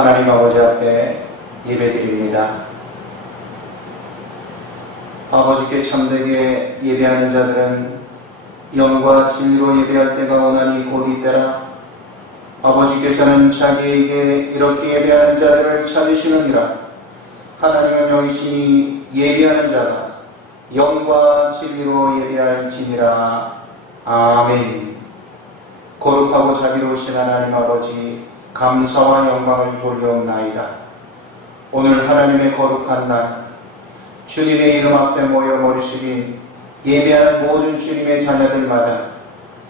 하나님 아버지 앞에 예배드립니다. 아버지께 참되게 예배하는 자들은 영과 진리로 예배할 때가 오나니 곧 이때라. 아버지께서는 자기에게 이렇게 예배하는 자들을 찾으시느니라. 하나님은 영이시니 예배하는 자가 영과 진리로 예배할지니라. 아멘. 거룩하고 자비로우신 하나님 아버지, 감사와 영광을 돌려옵나이다. 오늘 하나님의 거룩한 날, 주님의 이름 앞에 모여 모르시기 예배하는 모든 주님의 자녀들마다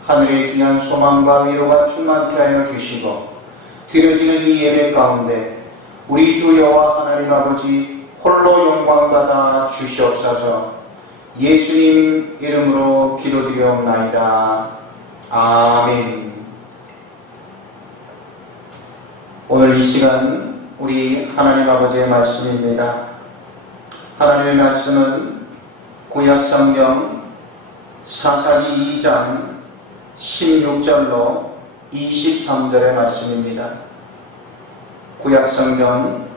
하늘의 귀한 소망과 위로가 충만케 하여 주시고, 드려지는 이 예배 가운데 우리 주 여호와 하나님 아버지 홀로 영광받아 주시옵소서. 예수님 이름으로 기도드리옵나이다. 아멘. 오늘 이 시간 우리 하나님 아버지의 말씀입니다. 하나님의 말씀은 구약성경 사사기 2장 16절로 23절의 말씀입니다. 구약성경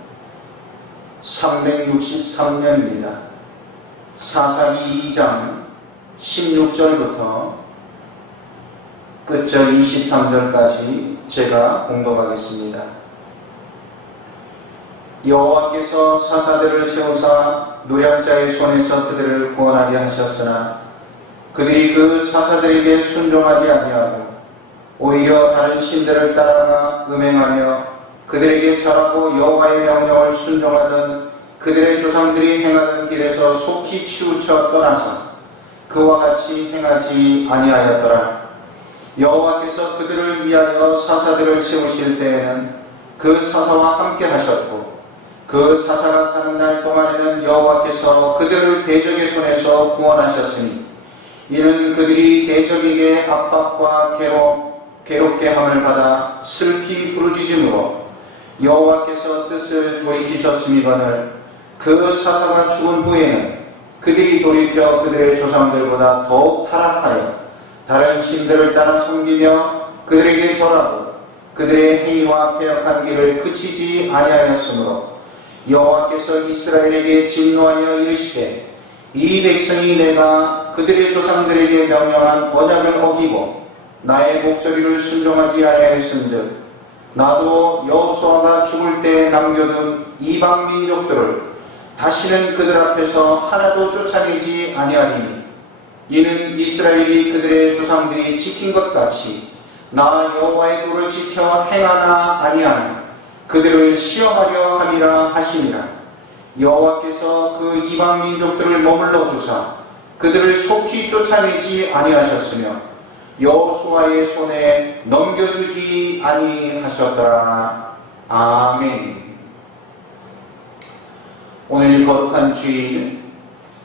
363년입니다. 사사기 2장 16절부터 끝절 23절까지 제가 공독하겠습니다. 여호와께서 사사들을 세우사 노약자의 손에서 그들을 구원하게 하셨으나 그들이 그 사사들에게 순종하지 아니하고 오히려 다른 신들을 따라가 음행하며 그들에게 절하고 여호와의 명령을 순종하던 그들의 조상들이 행하던 길에서 속히 치우쳐 떠나서 그와 같이 행하지 아니하였더라. 여호와께서 그들을 위하여 사사들을 세우실 때에는 그 사사와 함께 하셨고 그 사사가 사는 날 동안에는 여호와께서 그들을 대적의 손에서 구원하셨으니 이는 그들이 대적에게 압박과 괴롭게 함을 받아 슬피 부르짖음으로 여호와께서 뜻을 돌이키셨음이거늘 그 사사가 죽은 후에는 그들이 돌이켜 그들의 조상들보다 더욱 타락하여 다른 신들을 따라 섬기며 그들에게 절하고 그들의 행위와 패역한 길을 그치지 아니하였으므로 여호와께서 이스라엘에게 진노하여 이르시되 이 백성이 내가 그들의 조상들에게 명령한 언약을 어기고 나의 목소리를 순종하지 아니하였은즉 나도 여호수아가 죽을 때 남겨둔 이방 민족들을 다시는 그들 앞에서 하나도 쫓아내지 아니하리니 이는 이스라엘이 그들의 조상들이 지킨 것 같이 나 여호와의 도를 지켜 행하나 아니하나 그들을 시험하려 함이라 하시니라. 여호와께서 그 이방 민족들을 머물러 두사 그들을 속히 쫓아내지 아니하셨으며 여호수아의 손에 넘겨주지 아니하셨더라. 아멘. 오늘 거룩한 주일,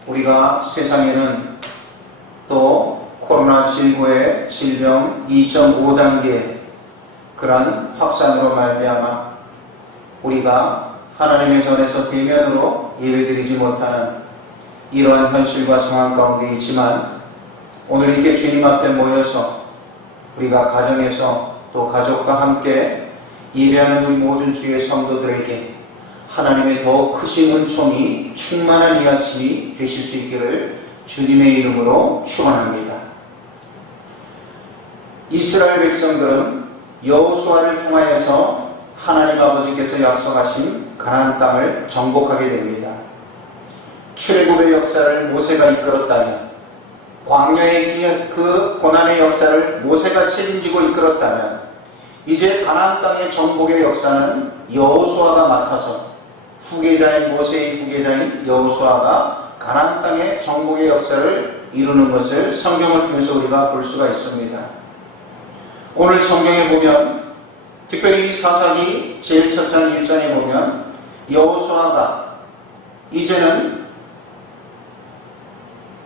우리가 세상에는 또 코로나19의 질병 2.5단계 그러한 확산으로 말미암아 우리가 하나님의 전에서 대면으로 예배드리지 못하는 이러한 현실과 상황 가운데 있지만 오늘 이렇게 주님 앞에 모여서 우리가 가정에서 또 가족과 함께 예배하는 우리 모든 주의 성도들에게 하나님의 더 크신 은총이 충만한 이 아침이 되실 수 있기를 주님의 이름으로 축원합니다. 이스라엘 백성들은 여호수아를 통하여서 하나님 아버지께서 약속하신 가나안 땅을 정복하게 됩니다. 출애굽의 역사를 모세가 이끌었다면, 광야의 그 고난의 역사를 모세가 책임지고 이끌었다면 이제 가나안 땅의 정복의 역사는 여호수아가 맡아서 후계자인 모세의 후계자인 여호수아가 가나안 땅의 정복의 역사를 이루는 것을 성경을 통해서 우리가 볼 수가 있습니다. 오늘 성경에 보면 특별히 사사기 제일 첫 장 1장에 보면 여호수아가 이제는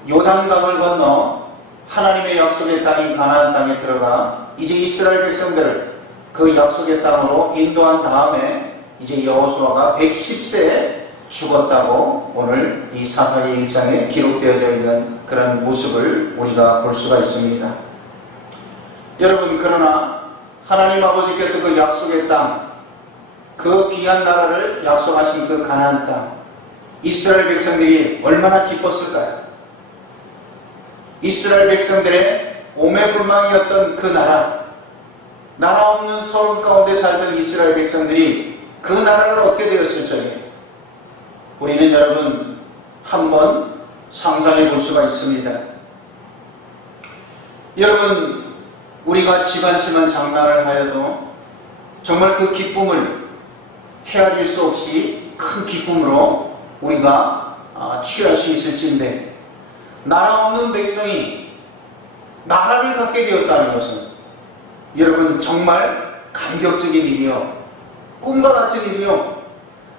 요단강을 건너 하나님의 약속의 땅인 가나안 땅에 들어가 이제 이스라엘 백성들을 그 약속의 땅으로 인도한 다음에 이제 여호수아가 110세에 죽었다고 오늘 이 사사기 1장에 기록되어져 있는 그런 모습을 우리가 볼 수가 있습니다. 여러분, 그러나 하나님 아버지께서 그 약속의 땅, 그 귀한 나라를 약속하신 그 가나안 땅, 이스라엘 백성들이 얼마나 기뻤을까요? 이스라엘 백성들의 오매불망이었던 그 나라 없는 서름 가운데 살던 이스라엘 백성들이 그 나라를 얻게 되었을 적에 우리는 여러분 한번 상상해 볼 수가 있습니다. 여러분, 우리가 집안치만 장난을 하여도 정말 그 기쁨을 헤아릴 수 없이 큰 기쁨으로 우리가 취할 수 있을진데, 나라 없는 백성이 나라를 갖게 되었다는 것은 여러분 정말 감격적인 일이요, 꿈과 같은 일이요,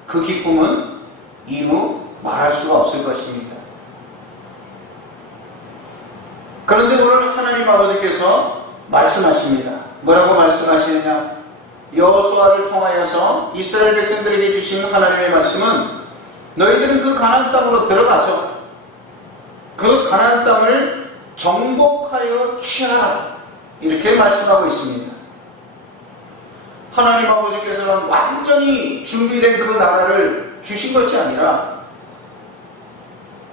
그 기쁨은 이루 말할 수가 없을 것입니다. 그런데 오늘 하나님 아버지께서 말씀하십니다. 뭐라고 말씀하시느냐? 여호수아를 통하여서 이스라엘 백성들에게 주신 하나님의 말씀은 너희들은 그 가나안 땅으로 들어가서 그 가나안 땅을 정복하여 취하라, 이렇게 말씀하고 있습니다. 하나님 아버지께서는 완전히 준비된 그 나라를 주신 것이 아니라,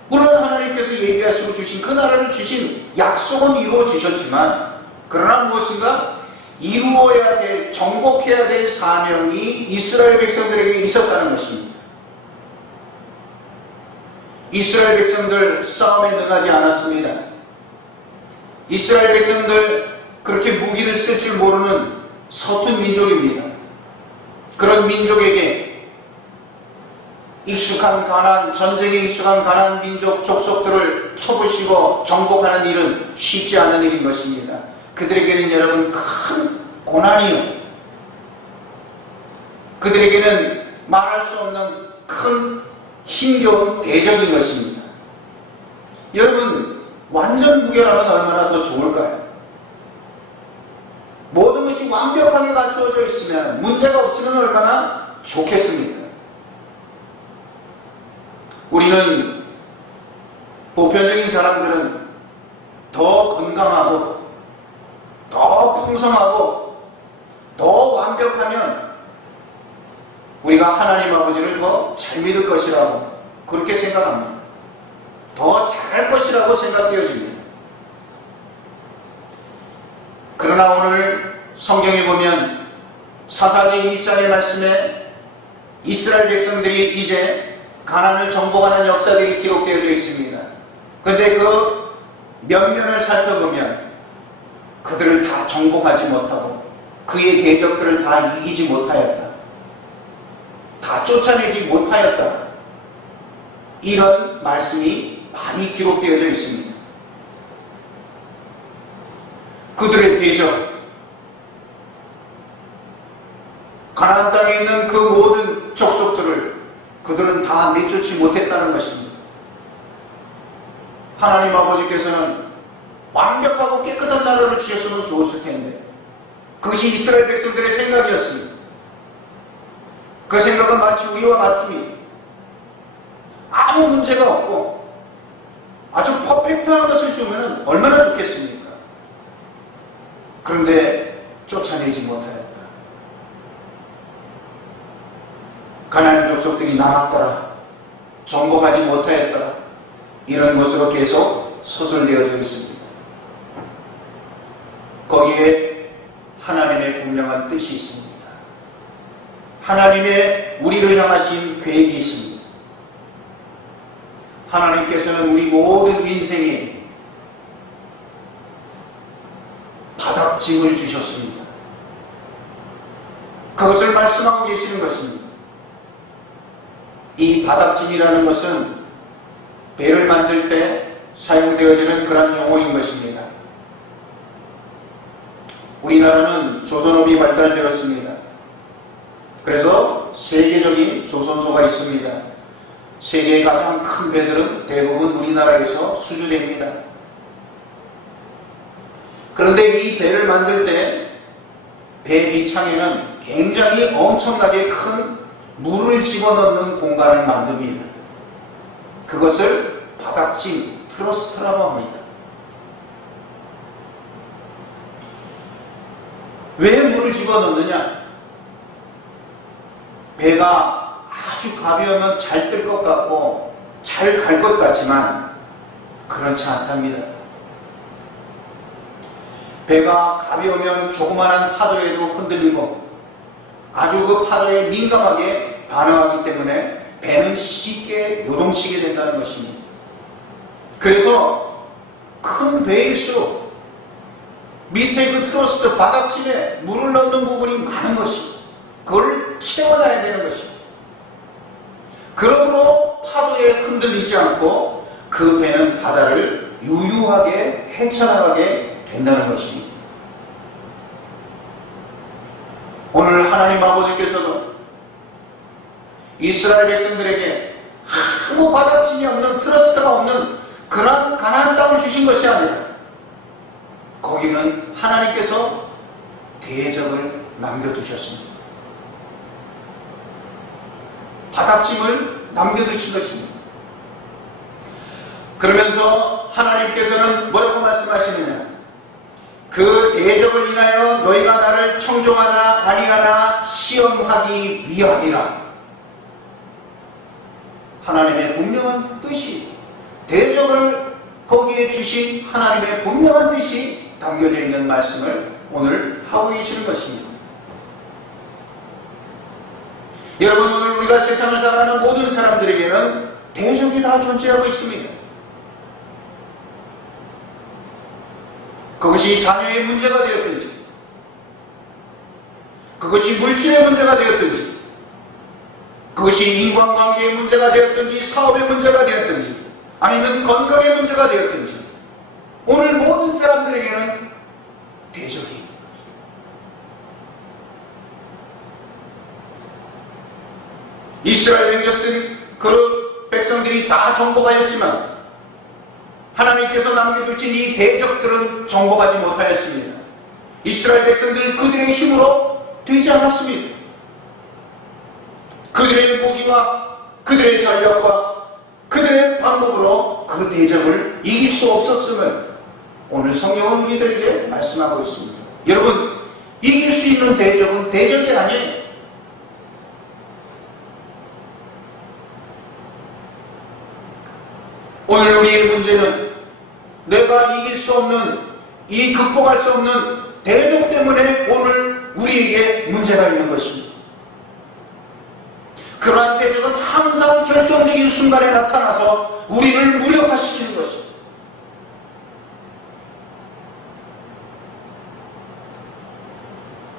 물론 하나님께서 얘기하시고 주신 그 나라를 주신 약속은 이루어 주셨지만, 그러나 무엇인가 이루어야 될, 정복해야 될 사명이 이스라엘 백성들에게 있었다는 것입니다. 이스라엘 백성들 싸움에 능하지 않았습니다. 이스라엘 백성들 그렇게 무기를 쓸 줄 모르는 서툰 민족입니다. 그런 민족에게 익숙한 가나안, 전쟁에 익숙한 가나안 민족 족속들을 쳐부시고 정복하는 일은 쉽지 않은 일인 것입니다. 그들에게는 여러분 큰 고난이요, 그들에게는 말할 수 없는 큰 힘겨운 대적인 것입니다. 여러분, 완전 무결하면 얼마나 더 좋을까요? 모든 것이 완벽하게 갖추어져 있으면, 문제가 없으면 얼마나 좋겠습니까? 우리는, 보편적인 사람들은 더 건강하고 더 풍성하고 더 완벽하면 우리가 하나님 아버지를 더 잘 믿을 것이라고 그렇게 생각합니다. 더 잘할 것이라고 생각되어집니다. 그러나 오늘 성경에 보면 사사기 1장의 말씀에 이스라엘 백성들이 이제 가나안을 정복하는 역사들이 기록되어져 있습니다. 그런데 그 면면을 살펴보면 그들을 다 정복하지 못하고 그의 대적들을 다 이기지 못하였다, 다 쫓아내지 못하였다, 이런 말씀이 많이 기록되어져 있습니다. 그들의 대적, 가나안 땅에 있는 그 모든 족속들을 그들은 다 내쫓지 못했다는 것입니다. 하나님 아버지께서는 완벽하고 깨끗한 나라를 주셨으면 좋았을 텐데, 그것이 이스라엘 백성들의 생각이었습니다. 그 생각은 마치 우리와 같습니다. 아무 문제가 없고 아주 퍼펙트한 것을 주면 얼마나 좋겠습니까? 그런데 쫓아내지 못하였다. 가나안 족속들이 남았더라, 정복하지 못하였더라, 이런 것으로 계속 서술되어져 있습니다. 거기에 하나님의 분명한 뜻이 있습니다. 하나님의 우리를 향하신 계획이 있습니다. 하나님께서는 우리 모든 인생에 바닥짐을 주셨습니다. 그것을 말씀하고 계시는 것입니다. 이 바닥짐이라는 것은 배를 만들 때 사용되어지는 그런 용어인 것입니다. 우리나라는 조선업이 발달되었습니다. 그래서 세계적인 조선소가 있습니다. 세계의 가장 큰 배들은 대부분 우리나라에서 수주됩니다. 그런데 이 배를 만들 때 배 밑창에는 굉장히 엄청나게 큰 물을 집어넣는 공간을 만듭니다. 그것을 바닥짐, 트러스트라고 합니다. 왜 물을 집어넣느냐? 배가 아주 가벼우면 잘 뜰 것 같고 잘 갈 것 같지만 그렇지 않답니다. 배가 가벼우면 조그마한 파도에도 흔들리고 아주 그 파도에 민감하게 반응하기 때문에 배는 쉽게 요동치게 된다는 것입니다. 그래서 큰 배일수록 밑에 그 트러스트 바닥쯤에 물을 넣는 부분이 많은 것이 그걸 채워놔야 되는 것입니다. 그러므로 파도에 흔들리지 않고 그 배는 바다를 유유하게 헤쳐나가게 된다는 것입니다. 오늘 하나님 아버지께서도 이스라엘 백성들에게 아무 바닥짐이 없는 트러스트가 없는 그러한 가나안 땅을 주신 것이 아니라 거기는 하나님께서 대적을 남겨두셨습니다. 바닥짐을 남겨두신 것입니다. 그러면서 하나님께서는 뭐라고 말씀하시느냐? 그 대적을 인하여 너희가 나를 청종하나 아니하나 시험하기 위함이라. 하나님의 분명한 뜻이, 대적을 거기에 주신 하나님의 분명한 뜻이 담겨져 있는 말씀을 오늘 하고 계시는 것입니다. 여러분, 오늘 우리가 세상을 살아가는 모든 사람들에게는 대적이 다 존재하고 있습니다. 그것이 자녀의 문제가 되었든지, 그것이 물질의 문제가 되었든지, 그것이 인간관계의 문제가 되었든지, 사업의 문제가 되었든지, 아니면 건강의 문제가 되었든지, 오늘 모든 사람들에게는 대적이 있는 것입니다. 이스라엘 민족들, 그 백성들이 다 정복하였지만 하나님께서 남겨두신 이 대적들은 정복하지 못하였습니다. 이스라엘 백성들 그들의 힘으로 되지 않았습니다. 그들의 무기와 그들의 전략과 그들의 방법으로 그 대적을 이길 수 없었음을 오늘 성경은 우리들에게 말씀하고 있습니다. 여러분, 이길 수 있는 대적은 대적이 아니에요. 오늘 우리의 문제는 내가 이길 수 없는, 이 극복할 수 없는 대적 때문에 오늘 우리에게 문제가 있는 것입니다. 그러한 대적은 항상 결정적인 순간에 나타나서 우리를 무력화시키는 것입니다.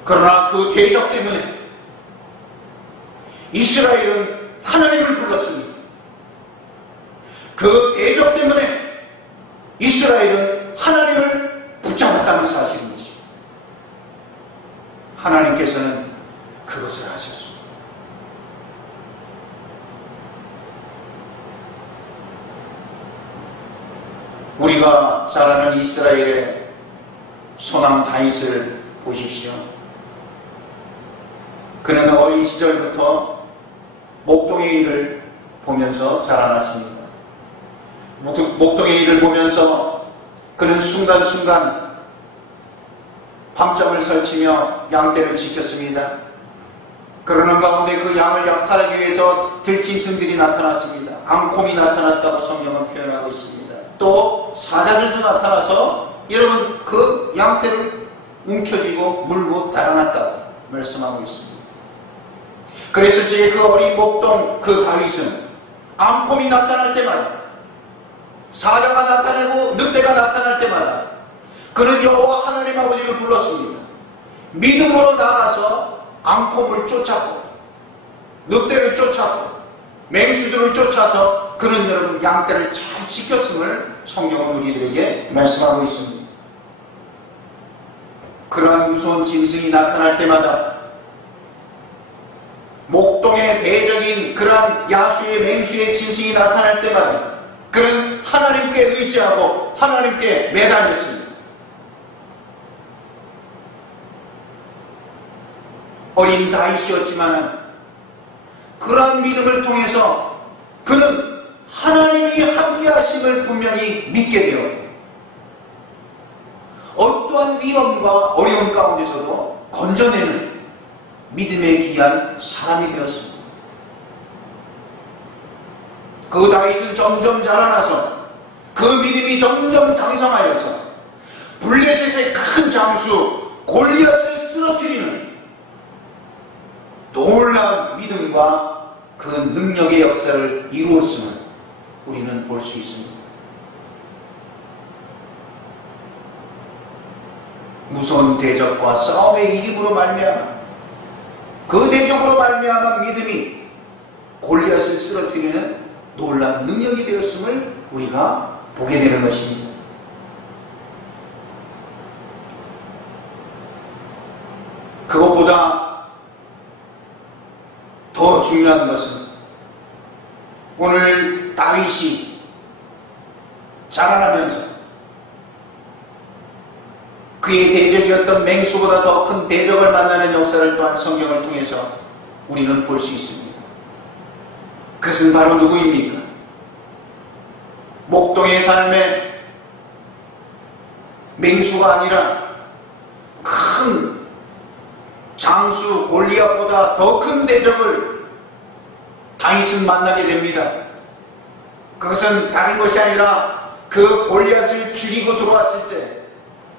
그러나 그 대적 때문에 이스라엘은 하나님을 불렀습니다. 그 대적 때문에 이스라엘은 하나님을 붙잡았다는 사실인 것입니다. 하나님께서는 그것을 하셨습니다. 우리가 잘 아는 이스라엘의 소남 다윗을 보십시오. 그는 어린 시절부터 목동의 일을 보면서 자라났습니다. 목동의 일을 보면서 그는 순간순간 밤잠을 설치며 양떼를 지켰습니다. 그러는 가운데 그 양을 약탈하기 위해서 들짐승들이 나타났습니다. 앙콤이 나타났다고 성경은 표현하고 있습니다. 또 사자들도 나타나서 여러분 그 양떼를 움켜쥐고 물고 달아났다고 말씀하고 있습니다. 그랬을 적에 그 어린 목동 그 다윗은 앙콤이 나타날 때마다, 사자가 나타나고 늑대가 나타날 때마다 그는 여호와 하나님 아버지를 불렀습니다. 믿음으로 나아가서 앙콤을 쫓았고 늑대를 쫓았고 맹수들을 쫓아서 그는 여러분 양떼를 잘 지켰음을 성경은 우리들에게 말씀하고 있습니다. 그러한 무서운 짐승이 나타날 때마다, 목동의 대적인 그러한 야수의 맹수의 짐승이 나타날 때마다 그는 하나님께 의지하고 하나님께 매달렸습니다. 어린 다윗이었지만 그러한 믿음을 통해서 그는 하나님이 함께 하심을 분명히 믿게 되었고, 어떠한 위험과 어려움 가운데서도 건져내는 믿음에 귀한 사람이 되었습니다. 그 다윗은 점점 자라나서 그 믿음이 점점 장성하여서 블레셋의 큰 장수 골리앗을 쓰러뜨리는 놀라운 믿음과 그 능력의 역사를 이루었음을 우리는 볼 수 있습니다. 무서운 대적과 싸움의 이김으로 말미암아 그 대적으로 말미암아 믿음이 골리앗을 쓰러뜨리는 놀라운 능력이 되었음을 우리가 보게 되는 것입니다. 그것보다 더 중요한 것은 오늘 다윗이 자라나면서 그의 대적이었던 맹수보다 더 큰 대적을 만나는 역사를 또한 성경을 통해서 우리는 볼 수 있습니다. 그것은 바로 누구입니까? 목동의 삶에 맹수가 아니라 큰 장수 골리앗보다 더 큰 대적을 다윗은 만나게 됩니다. 그것은 다른 것이 아니라 그 골리앗을 죽이고 들어왔을 때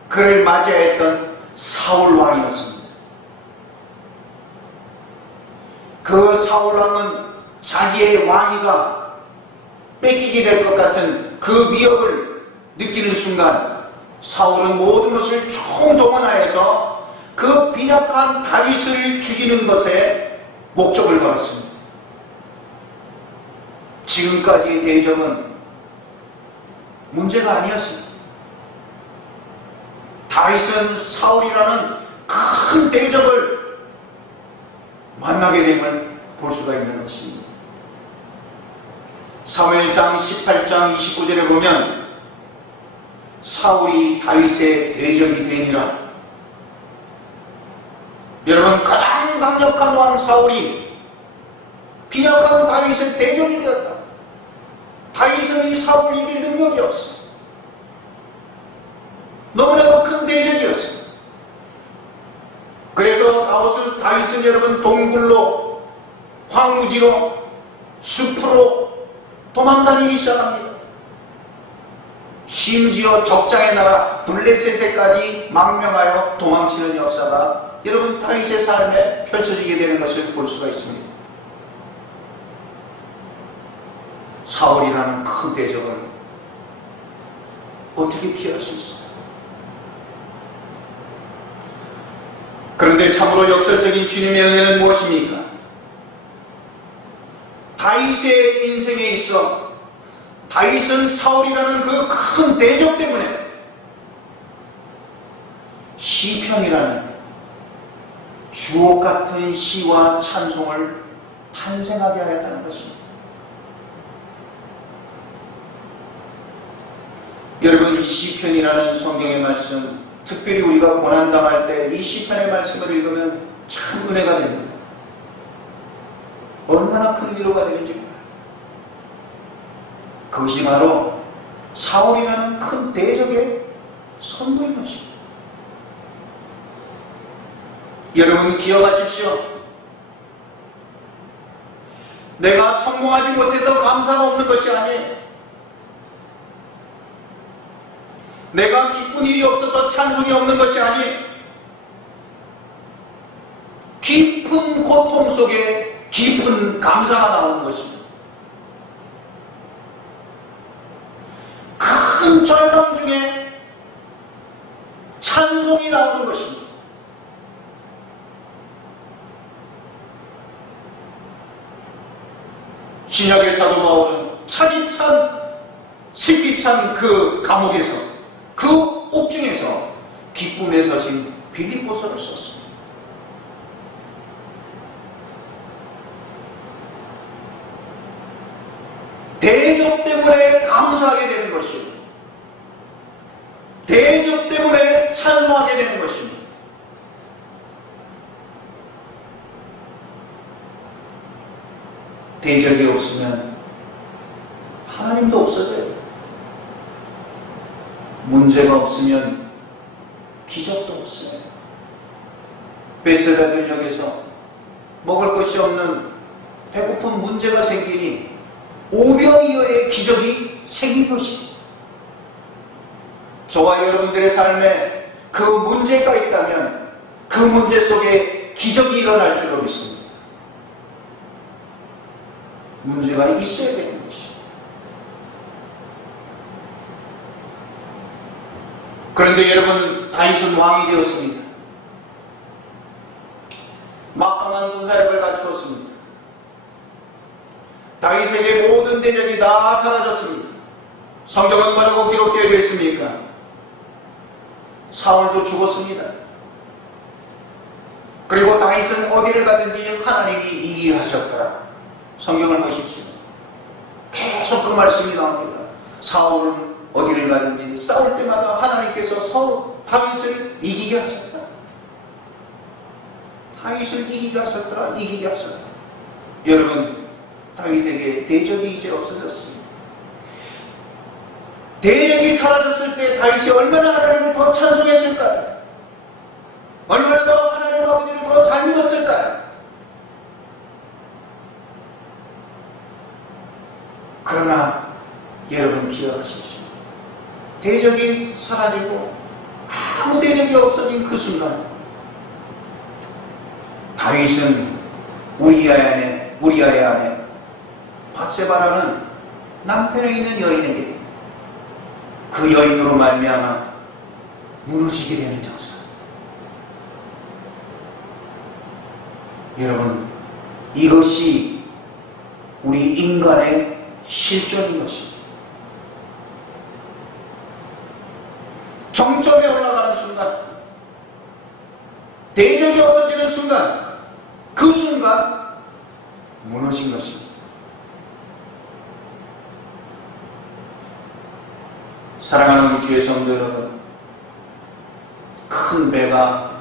그를 맞이했던 사울 왕이었습니다. 그 사울 왕은 자기의 왕위가 뺏기게 될 것 같은 그 위협을 느끼는 순간 사울은 모든 것을 총동원하여서 그 빈약한 다윗을 죽이는 것에 목적을 걸었습니다. 지금까지의 대적은 문제가 아니었습니다. 다윗은 사울이라는 큰 대적을 만나게 됨을 볼 수가 있는 것입니다. 사무엘상 18장 29절에 보면 사울이 다윗의 대적이 되니라. 여러분, 가장 강력한 왕 사울이 빈약한 다윗의 대적이 되었다. 다윗은 이 사울을 이길 능력이 없어. 너무나도 큰 대적이었어. 그래서 다윗은 여러분 동굴로, 황무지로, 숲으로 도망다니기 시작합니다. 심지어 적장의 나라 블레셋에까지 망명하여 도망치는 역사가 여러분 다윗의 삶에 펼쳐지게 되는 것을 볼 수가 있습니다. 사울이라는 큰 대적을 어떻게 피할 수 있을까? 그런데 참으로 역설적인 주님의 은혜는 무엇입니까? 다윗의 인생에 있어 다윗은 사울이라는 그 큰 대적 때문에 시편이라는 주옥 같은 시와 찬송을 탄생하게 하였다는 것입니다. 여러분, 시편이라는 성경의 말씀, 특별히 우리가 고난당할 때 이 시편의 말씀을 읽으면 참 은혜가 됩니다. 얼마나 큰 위로가 되는지 몰라요. 그것이 바로 사울이라는 큰 대적의 선보인 것입니다. 여러분 기억하십시오. 내가 성공하지 못해서 감사가 없는 것이 아니에요. 내가 기쁜 일이 없어서 찬송이 없는 것이 아니에요. 깊은 고통 속에 깊은 감사가 나오는 것입니다. 큰 절망 중에 찬송이 나오는 것입니다. 신약의 사도 바울은 차디찬 식기찬 그 감옥에서 그 옥중에서 기쁨에 서신 빌립보서를 썼습니다. 대적 때문에 감사하게 되는 것입니다. 대적 때문에 찬송하게 되는 것입니다. 대적이 없으면 하나님도 없어져요. 문제가 없으면 기적도 없어요. 베세다 변역에서 먹을 것이 없는 배고픈 문제가 생기니 오병이어의 기적이 생긴 것입니다. 저와 여러분들의 삶에 그 문제가 있다면 그 문제 속에 기적이 일어날 줄로 믿습니다. 문제가 있어야 되는 것입니다. 그런데 여러분, 다윗은 왕이 되었습니다. 막강한 군사력을 갖추었습니다. 다윗에게 모든 대적이 다 사라졌습니다. 성경은 뭐라고 기록되어 있습니까? 사울도 죽었습니다. 그리고 다윗은 어디를 가든지 하나님이 이기게 하셨더라. 성경을 보십시오. 계속 그 말씀이 나옵니다. 사울은 어디를 가든지 싸울 때마다 하나님께서 다윗을 이기게 하셨다. 다윗을 이기게 하셨더라. 이기게 하셨다. 여러분, 다윗에게 대적이 이제 없어졌습니다. 대적이 사라졌을 때 다윗이 얼마나 하나님을 더 찬송했을까요? 얼마나 더 하나님 아버지를 더 잘 믿었을까요? 그러나 여러분 기억하십시오. 대적이 사라지고 아무 대적이 없어진 그 순간 다윗은 우리아의 아내 밧세바라는 남편에 있는 여인에게 그 여인으로 말미암아 무너지게 되는 역사. 여러분, 이것이 우리 인간의 실존인 것입니다. 정점에 올라가는 순간, 대적이 없어지는 순간, 그 순간 무너진 것입니다. 사랑하는 우리 주의 성도 여러분, 큰 배가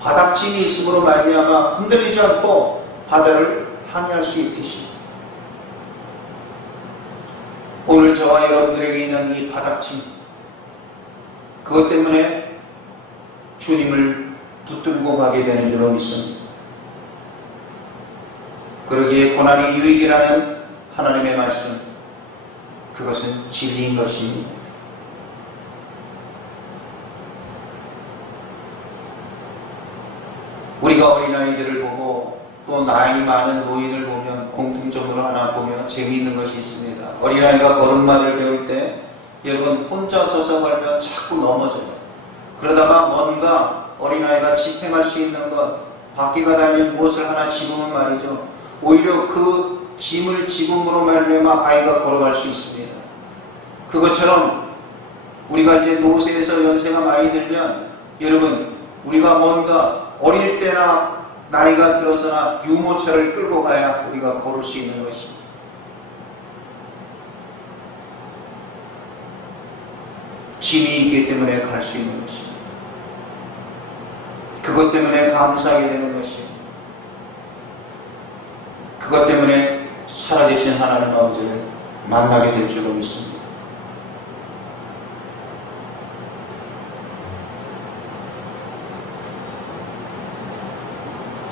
바닥짐이 있음으로 말미암아 흔들리지 않고 바다를 항해할 수 있듯이 오늘 저와 여러분들에게 있는 이 바닥짐, 그것 때문에 주님을 붙들고 가게 되는 줄로 믿습니다. 그러기에 고난이 유익이라는 하나님의 말씀, 그것은 진리인 것입니다. 우리가 어린아이들을 보고 또 나이 많은 노인을 보면 공통점으로 하나 보면 재미있는 것이 있습니다. 어린아이가 걸음마를 배울 때 여러분 혼자 서서 걸면 자꾸 넘어져요. 그러다가 뭔가 어린아이가 지탱할 수 있는 것, 바퀴가 달린 무엇을 하나 집으면 말이죠. 오히려 그 짐을 집음으로 말미암아 아이가 걸어갈 수 있습니다. 그것처럼 우리가 이제 노쇠에서 연세가 많이 들면 여러분, 우리가 뭔가 어릴 때나 나이가 들어서나 유모차를 끌고 가야 우리가 걸을 수 있는 것입니다. 짐이 있기 때문에 갈 수 있는 것입니다. 그것 때문에 감사하게 되는 것입니다. 그것 때문에 살아계신 하나님 아버지를 만나게 될 줄로 믿습니다.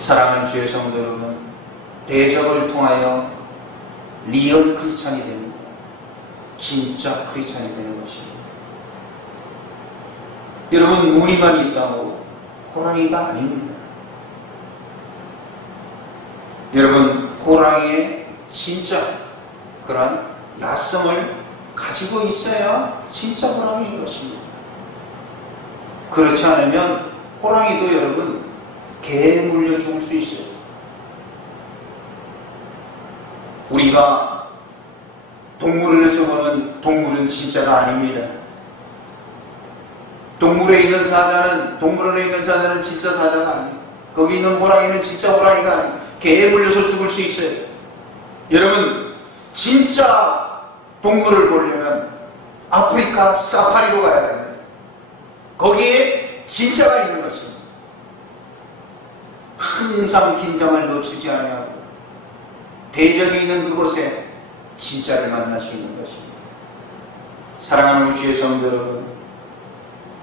사랑하는 주의 성도 여러분, 대적을 통하여 리얼 크리스찬이 되는 것, 진짜 크리스찬이 되는 것입니다. 여러분, 무늬만 있다고 호랑이가 아닙니다. 여러분, 호랑이의 진짜 그런 야성을 가지고 있어야 진짜 호랑이인 것입니다. 그렇지 않으면 호랑이도 여러분 개에 물려 죽을 수 있어요. 우리가 동물원에서 보는 동물은 진짜가 아닙니다. 동물원에 있는 사자는 진짜 사자가 아니에요. 거기 있는 호랑이는 진짜 호랑이가 아니에요. 개에 물려서 죽을 수 있어요. 여러분, 진짜 동물을 보려면 아프리카 사파리로 가야 됩니다. 거기에 진짜가 있는 것입니다. 항상 긴장을 놓치지 않고 대적이 있는 그곳에 진짜를 만날 수 있는 것입니다. 사랑하는 우리 주의 성도 여러분,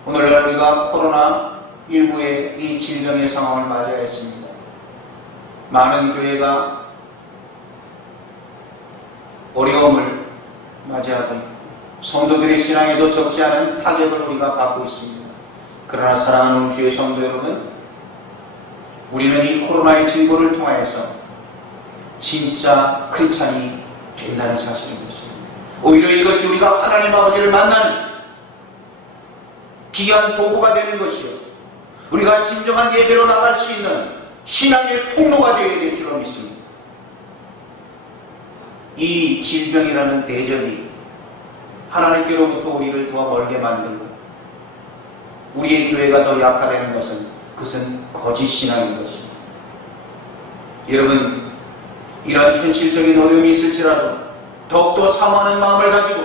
오늘날 우리가 코로나19의 이 질병의 상황을 맞이하였습니다. 많은 교회가 어려움을 맞이하고 성도들의 신앙에도 적지 않은 타격을 우리가 받고 있습니다. 그러나 사랑하는 주의 성도 여러분, 우리는 이 코로나의 진보를 통하여서 진짜 크리스찬이 된다는 사실을 믿습니다. 오히려 이것이 우리가 하나님 아버지를 만나는 귀한 도구가 되는 것이요, 우리가 진정한 예배로 나갈 수 있는 신앙의 통로가 되어야 될 줄로 믿습니다. 이 질병이라는 대적이 하나님께로부터 우리를 더 멀게 만들고 우리의 교회가 더 약화되는 그것은 거짓 신앙인 것입니다. 여러분, 이런 현실적인 어려움이 있을지라도 더욱더 사모하는 마음을 가지고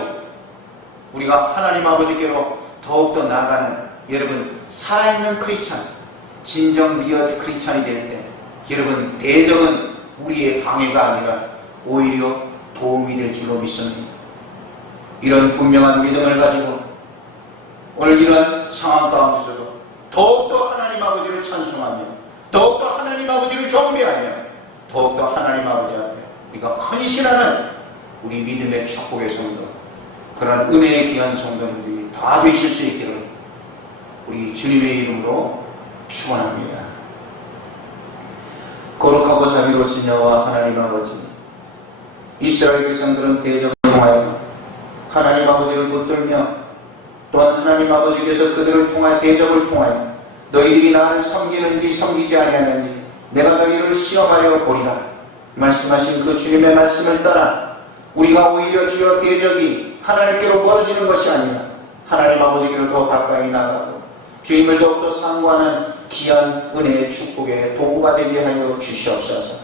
우리가 하나님 아버지께로 더욱더 나아가는, 여러분, 살아있는 크리스찬, 진정 리얼 크리스찬이 될 때, 여러분, 대적은 우리의 방해가 아니라 오히려 도움이 될 줄로 믿습니다. 이런 분명한 믿음을 가지고 오늘 이런 상황 가운데서도 더욱더 하나님 아버지를 찬송하며 더욱더 하나님 아버지를 경배하며 더욱더 하나님 아버지 앞에 우리가 헌신하는 우리 믿음의 축복의 성도, 그런 은혜의 귀한 성도들이 다 되실 수 있기를 우리 주님의 이름으로 축원합니다. 거룩하고 자비로우신 여호와 하나님 아버지, 이스라엘 백성들은 대적을 통하여 하나님 아버지를 붙들며 또한 하나님 아버지께서 그들을 통하여 대적을 통하여 너희들이 나를 섬기는지 섬기지 아니하는지 내가 너희를 시험하여 보리라 말씀하신 그 주님의 말씀을 따라 우리가 오히려 주여 대적이 하나님께로 멀어지는 것이 아니라 하나님 아버지께로 더 가까이 나가고 주님을 더욱더 상고하는 귀한 은혜의 축복의 도구가 되게 하여 주시옵소서.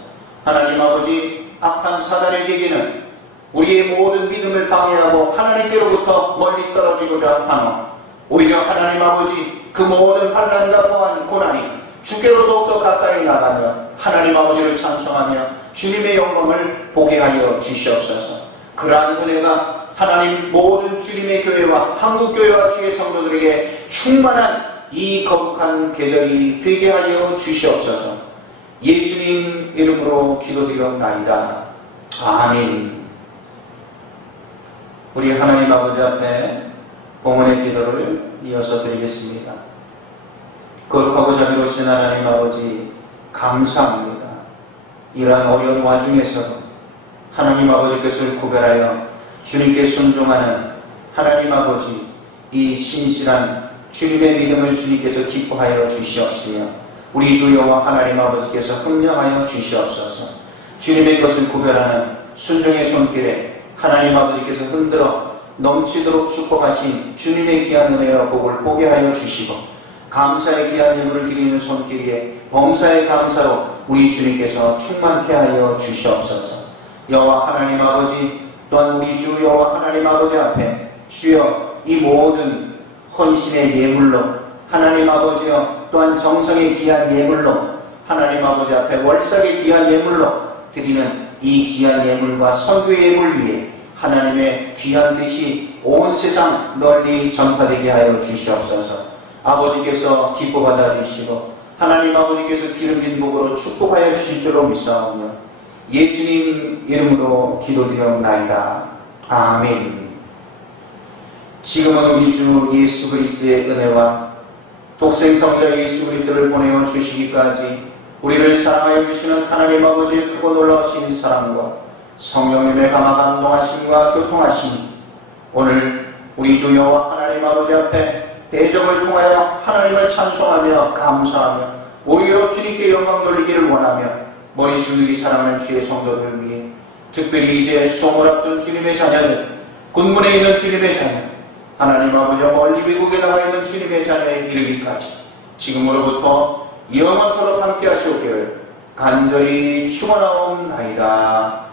하나님 아버지, 악한 사단에게는 우리의 모든 믿음을 방해하고 하나님께로부터 멀리 떨어지고자 하노, 오히려 하나님 아버지 그 모든 환난과 보한 고난이 주께로 더욱더 가까이 나가며 하나님 아버지를 찬송하며 주님의 영광을 보게 하여 주시옵소서. 그러한 은혜가 하나님 모든 주님의 교회와 한국교회와 주의 성도들에게 충만한 이 거룩한 계절이 되게 하여 주시옵소서. 예수님 이름으로 기도드리옵나이다. 아멘. 우리 하나님 아버지 앞에 봉헌의 기도를 이어서 드리겠습니다. 거룩하고 자비로우신 하나님 아버지, 감사합니다. 이러한 어려운 와중에서도 하나님 아버지 것을 구별하여 주님께 순종하는 하나님 아버지, 이 신실한 주님의 믿음을 주님께서 기뻐하여 주시옵시며 우리 주 여호와 하나님 아버지께서 흥령하여 주시옵소서. 주님의 것을 구별하는 순종의 손길에 하나님 아버지께서 흔들어 넘치도록 축복하신 주님의 귀한 은혜와 복을 보게 하여 주시고 감사의 귀한 예물을 드리는 손길에 범사의 감사로 우리 주님께서 충만케 하여 주시옵소서. 여호와 하나님 아버지, 또한 우리 주 여호와 하나님 아버지 앞에 주여 이 모든 헌신의 예물로 하나님 아버지여 또한 정성의 귀한 예물로 하나님 아버지 앞에 월삭의 귀한 예물로 드리는 이 귀한 예물과 선교의 예물 위에 하나님의 귀한 뜻이 온 세상 널리 전파되게 하여 주시옵소서. 아버지께서 기뻐 받아주시고 하나님 아버지께서 기름진 복으로 축복하여 주실 줄로 믿사오며 예수님 이름으로 기도드리옵나이다. 아멘. 지금은 우리 주 예수 그리스도의 은혜와 독생성자 예수 그리스도를 보내어 주시기까지 우리를 사랑하여 주시는 하나님 아버지의 크고 놀라우신 사랑과 성령님의 감화한 동하심과 교통하심이 오늘 우리 주 여호와 하나님 아버지 앞에 대적을 통하여 하나님을 찬송하며 감사하며 오히려 주님께 영광 돌리기를 원하며 머리숱이 사랑하는 주의 성도들 위해 특별히 이제 수험을 앞둔 주님의 자녀들, 군문에 있는 주님의 자녀, 하나님 아버지와 멀리 외국에 나가 있는 주님의 자녀에 이르기까지 지금으로부터 영원토록 함께 하시옵기를 간절히 축원하옵나이다.